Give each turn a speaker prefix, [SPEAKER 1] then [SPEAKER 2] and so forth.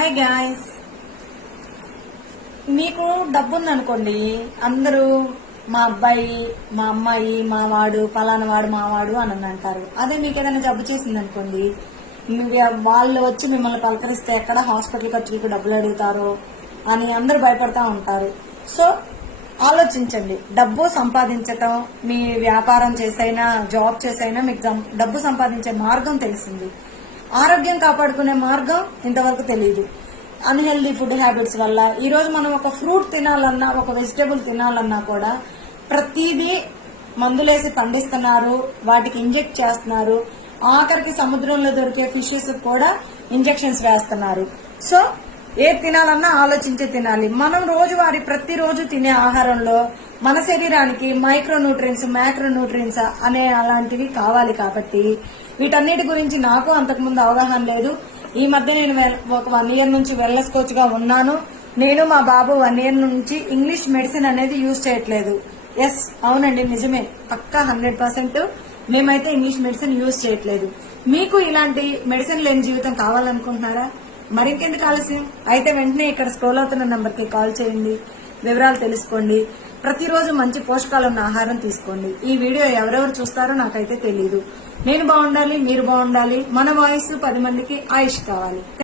[SPEAKER 1] Hi guys మీకు డబ్బు ఉందనుకోండి అందరూ మా అబ్బాయి మా అమ్మాయి మా వాడు పలానా వాడు మా వాడు అని అంటారు అదే మీకు ఏదైనా జబ్బు చేసిందనుకోండి వాళ్ళు వచ్చి మిమ్మల్ని పలకరిస్తే ఎక్కడ హాస్పిటల్ ఖర్చులకు డబ్బులు అడుగుతారో అని అందరూ భయపడతా ఉంటారు. సో ఆలోచించండి. డబ్బు సంపాదించటం మీ వ్యాపారం చేసైనా జాబ్ చేసైనా మీకు డబ్బు సంపాదించే మార్గం తెలిసింది. ఆరోగ్యం కాపాడుకునే మార్గం ఇంతవరకు తెలియదు అన్హెల్దీ ఫుడ్ హ్యాబిట్స్ వల్ల ఈ రోజు మనం ఒక ఫ్రూట్ తినాలన్నా ఒక వెజిటేబుల్ తినాలన్నా కూడా ప్రతిదీ మందులేసి పండిస్తున్నారు వాటికి ఇంజెక్ట్ చేస్తున్నారు. ఆఖరికి సముద్రంలో దొరికే ఫిషెస్ కూడా ఇంజెక్షన్స్ వేస్తున్నారు. సో ఏది తినాలన్నా ఆలోచించి తినాలి. మనం రోజువారి ప్రతిరోజు తినే ఆహారంలో మన శరీరానికి మైక్రో న్యూట్రియన్స్ మైక్రో న్యూట్రియన్స్ అనే అలాంటివి కావాలి కాబట్టి వీటన్నిటి గురించి నాకు అంతకుముందు అవగాహన లేదు. ఈ మధ్య నేను వెల్- ఒక వన్ ఇయర్ నుంచి వెల్నెస్ కోచ్గా ఉన్నాను. నేను మా బాబు వన్ ఇయర్ నుంచి ఇంగ్లీష్ మెడిసిన్ అనేది యూజ్ చేయట్లేదు. ఎస్ అవునండి నిజమే. పక్కా హండ్రెడ్ పర్సెంట్ మేమైతే ఇంగ్లీష్ మెడిసిన్ యూజ్ చేయట్లేదు. మీకు ఇలాంటి మెడిసిన్ లేని జీవితం కావాలనుకుంటున్నారా? మరింకెందుకు ఆలస్యం? అయితే వెంటనే ఇక్కడ స్క్రోల్ అవుతున్న నెంబర్కి కాల్ చేయండి. వివరాలు తెలుసుకోండి. ప్రతిరోజు మంచి పోషకాలు ఉన్న ఆహారం తీసుకోండి. ఈ వీడియో ఎవరెవరు చూస్తారో నాకైతే తెలియదు నేను బాగుండాలి మీరు బాగుండాలి మన వాయిస్ పది మందికి ఆయుష్ కావాలి.